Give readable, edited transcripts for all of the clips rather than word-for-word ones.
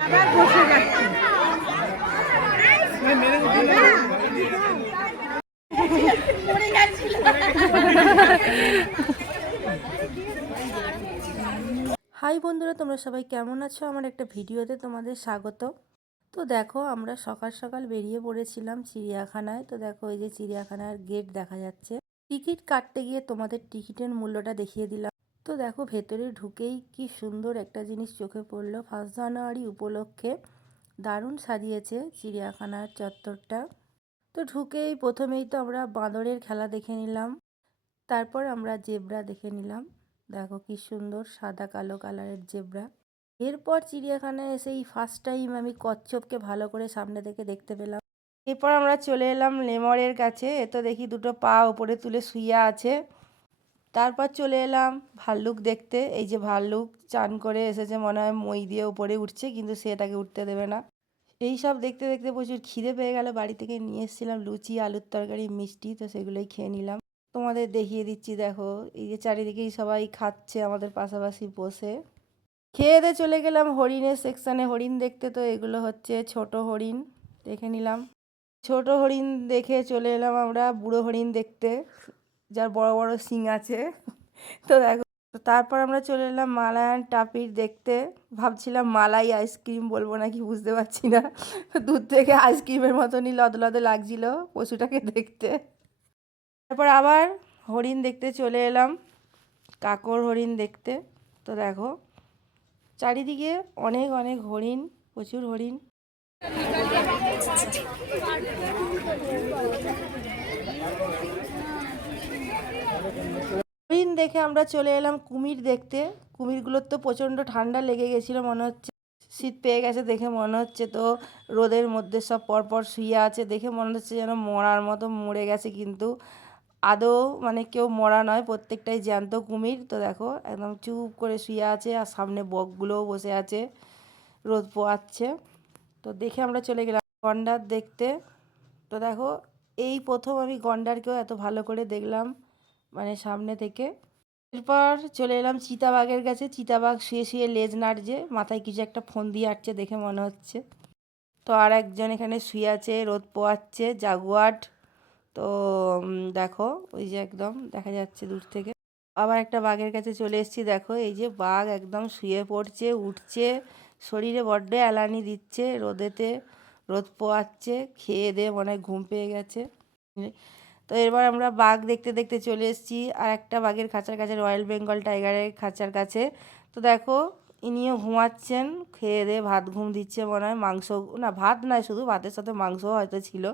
আবার বসে যাচ্ছে। হাই বন্ধুরা, তোমরা সবাই কেমন আছো? আমার একটা ভিডিওতে তোমাদের স্বাগত। তো দেখো, আমরা সকাল সকাল বেরিয়ে পড়েছিলাম চিড়িয়াখানায়। তো দেখো, এই যে চিড়িয়াখানার গেট দেখা যাচ্ছে। টিকিট কাটতে গিয়ে তোমাদের টিকিটের মূল্যটা দেখিয়ে দিলাম। তো দেখো, ভেতরে ঢুকেই কি সুন্দর একটা জিনিস চোখে পড়লো। 1 জানুয়ারি উপলক্ষে দারুণ সাজিয়েছে চিড়িয়াখানার চত্বরটা। তো ঢুকেই প্রথমেই তো আমরা বাঁদরের খেলা দেখে নিলাম। তারপর আমরা জেব্রা দেখে নিলাম। দেখো কি সুন্দর সাদা কালো কালারের জেব্রা। এরপর চিড়িয়াখানায় এসেই ফার্স্ট টাইম আমি কচ্ছপকে ভালো করে সামনে থেকে দেখতে পেলাম। এরপর আমরা চলে এলাম লেমরের কাছে। এ তো দেখি দুটো পা ওপরে তুলে শুয়ে আছে। তারপর চলে এলাম ভাল্লুক দেখতে। এই যে ভাল্লুক চান করে এসেছে, মনে হয় মই দিয়ে উপরে উঠছে, কিন্তু সে এটাকে উঠতে দেবে না। এই সব দেখতে দেখতে প্রচুর খিদে পেয়ে গেল। বাড়ি থেকে নিয়ে এসেছিলাম লুচি, আলুর তরকারি, মিষ্টি, তো সেগুলোই খেয়ে নিলাম। তোমাদের দেখিয়ে দিচ্ছি। দেখো, এই যে চারিদিকেই সবাই খাচ্ছে আমাদের পাশাপাশি বসে। খেয়ে দিয়ে চলে গেলাম হরিণের সেকশানে হরিণ দেখতে। তো এগুলো হচ্ছে ছোট হরিণ, দেখে নিলাম। ছোট হরিণ দেখে চলে এলাম আমরা বুড়ো হরিণ দেখতে, যার বড় বড় শিং আছে। তো দেখো, তারপর আমরা চলে এলাম মালায়ান টাপির দেখতে। ভাবছিলাম মালাই আইসক্রিম বলবো নাকি বুঝতে পারছি না। দূর থেকে আইসক্রিমের মতনই লদলদে লাগছিল পশুটাকে দেখতে। তারপর আবার হরিণ দেখতে চলে এলাম, কাকর হরিণ দেখতে। তো দেখো, চারিদিকে অনেক অনেক হরিণ, প্রচুর হরিণ। হরিণ দেখে আমরা চলে এলাম কুমির দেখতে। কুমিরগুলোর তো প্রচণ্ড ঠান্ডা লেগে গেছিলো, মনে হচ্ছে শীত পেয়ে গেছে দেখে মনে হচ্ছে। তো রোদের মধ্যে সব পরপর শুয়ে আছে, দেখে মনে হচ্ছে যেন মরার মতো মরে গেছে, কিন্তু আদৌ মানে কেউ মরা নয়, প্রত্যেকটাই জ্যান্ত কুমির। তো দেখো, একদম চুপ করে শুয়ে আছে, আর সামনে বকগুলোও বসে আছে, রোদ পোয়াচ্ছে। তো দেখে আমরা চলে গেলাম গন্ডার দেখতে। তো দেখো, এই প্রথম আমি গন্ডারকেও এত ভালো করে দেখলাম, মানে সামনে থেকে। এরপর চলে এলাম চিতাবাঘের কাছে। চিতাবাঘ শুয়ে শুয়ে লেজ নাড়ছে, মাথায় কিছু একটা ফোন দিয়ে আটছে দেখে মনে হচ্ছে। তো আর একজন এখানে শুয়ে আছে, রোদ পোয়াচ্ছে, জাগুয়ার। তো দেখো, ওই যে একদম দেখা যাচ্ছে দূর থেকে। আবার একটা বাঘের কাছে চলে এসেছি। দেখো, এই যে বাঘ একদম শুয়ে পড়ছে, উঠছে, শরীরে বড্ড এলানি দিচ্ছে রোদেতে, রোদ পোয়াচ্ছে, খেয়ে দিয়ে মনে হয় ঘুম পেয়ে গেছে। তো এরপর আমরা বাঘ দেখতে দেখতে চলে এসেছি আর একটা বাঘের খাঁচার কাছে, রয়্যাল বেঙ্গল টাইগারের খাঁচার কাছে। তো দেখো, ইনিও ঘুমাচ্ছেন, খেয়ে দিয়ে ভাত ঘুম দিচ্ছে মনে হয়। মাংস না, ভাত নয়, শুধু ভাতের সাথে মাংসও হয়তো ছিল।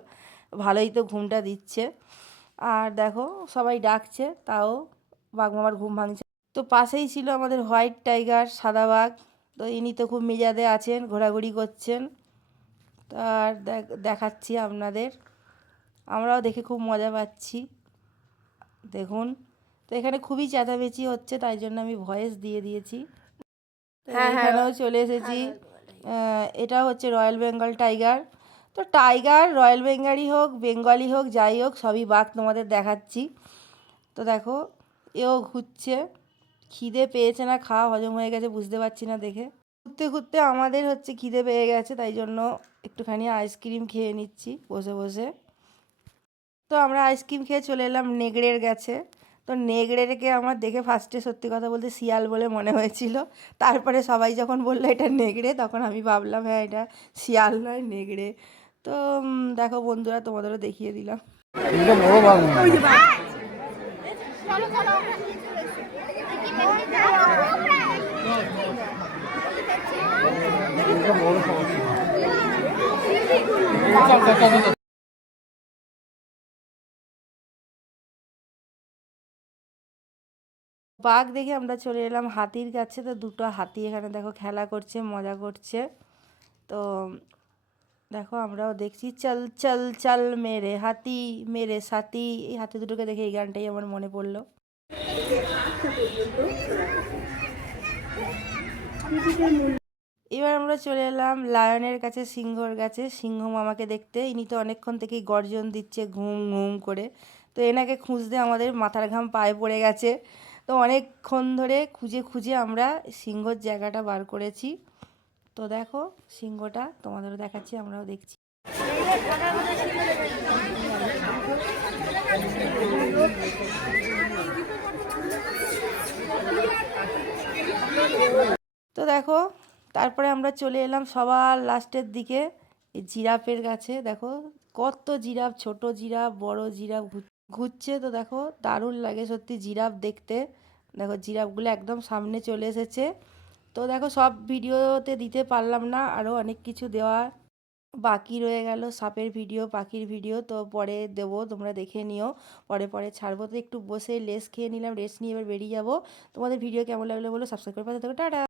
ভালোই তো ঘুমটা দিচ্ছে। আর দেখো, সবাই ডাকছে, তাও বাঘ মামার ঘুম ভাঙছে। তো পাশেই ছিল আমাদের হোয়াইট টাইগার, সাদা বাঘ। তো ইনি তো খুব মেজাজে আছেন, ঘোরাঘুরি করছেন। তো আর দেখাচ্ছি আপনাদের, আমরাও দেখে খুব মজা পাচ্ছি। দেখুন, তো এখানে খুবই চেঁচামেচি হচ্ছে, তাই জন্য আমি ভয়েস দিয়ে দিয়েছি। তো এখানেও চলে এসেছি। এটা হচ্ছে রয়্যাল বেঙ্গল টাইগার। তো টাইগার, রয়্যাল বেঙ্গলই হোক, বেঙ্গলি হোক, যাই হোক, সবই বাঘ তোমাদের দেখাচ্ছি। তো দেখো, এও ঘুরছে, খিদে পেয়েছে না খাওয়া হজম হয়ে গেছে বুঝতে পারছি না দেখে। ঘুরতে ঘুরতে আমাদের হচ্ছে খিদে পেয়ে গেছে, তাই জন্য একটুখানি আইসক্রিম খেয়ে নিচ্ছি বসে বসে। তো আমরা আইসক্রিম খেয়ে চলে এলাম নেগড়ের কাছে। তো নেগড়েকে আমার দেখে ফার্স্টে সত্যি কথা বলতে শিয়াল বলে মনে হয়েছিল। তারপরে সবাই যখন বললো এটা নেগড়ে, তখন আমি ভাবলাম হ্যাঁ, এটা শিয়াল নয়, নেগড়ে। তো দেখো বন্ধুরা, তোমাদেরও দেখিয়ে দিলাম। বাঘ দেখে আমরা চলে এলাম হাতির কাছে। তো দুটো হাতি এখানে দেখো খেলা করছে, মজা করছে। তো দেখো, আমরাও দেখছি, চল চল চল মেরে হাতি মেরে সাথী। এই হাতি দুটোকে দেখে এই গানটাই আমার মনে পড়লো। এবার আমরা চলে এলাম লায়নের কাছে, সিংহর কাছে, সিংহ মামাকে দেখতে। ইনি তো অনেকক্ষণ থেকেই গর্জন দিচ্ছে ঘুম ঘুম করে। তো এনাকে খুঁজতে আমাদের মাথার ঘাম পায়ে পড়ে গেছে। তো অনেকক্ষণ ধরে খুঁজে খুঁজে আমরা সিংহর জায়গাটা বার করেছি। তো দেখো সিংহটা তোমাদেরও দেখাচ্ছি, আমরাও দেখছি। তো দেখো তারপরে আমরা চলে এলাম সবার লাস্টের দিকে এই জিরাফের কাছে। দেখো কত জিরাফ, ছোট জিরাফ, বড় জিরাফ ঘুরছে। তো দেখো দারুণ লাগে সত্যি জিরাফ দেখতে। দেখো জিরাফগুলো একদম সামনে চলে এসেছে। তো দেখো সব ভিডিওতে দিতে পারলাম না, আরও অনেক কিছু দেওয়া বাকি রয়ে গেল, সাপের ভিডিও, পাখির ভিডিও। তো পরে দেবো, তোমরা দেখে নিও, পরে পরে ছাড়বো। তো একটু বসে লেস খেয়ে নিলাম, রেস্ট নিয়ে এবার বেরিয়ে যাবো। তোমাদের ভিডিও কেমন লাগলো বলো, সাবস্ক্রাইব করে পাশে থাকো, টাটা।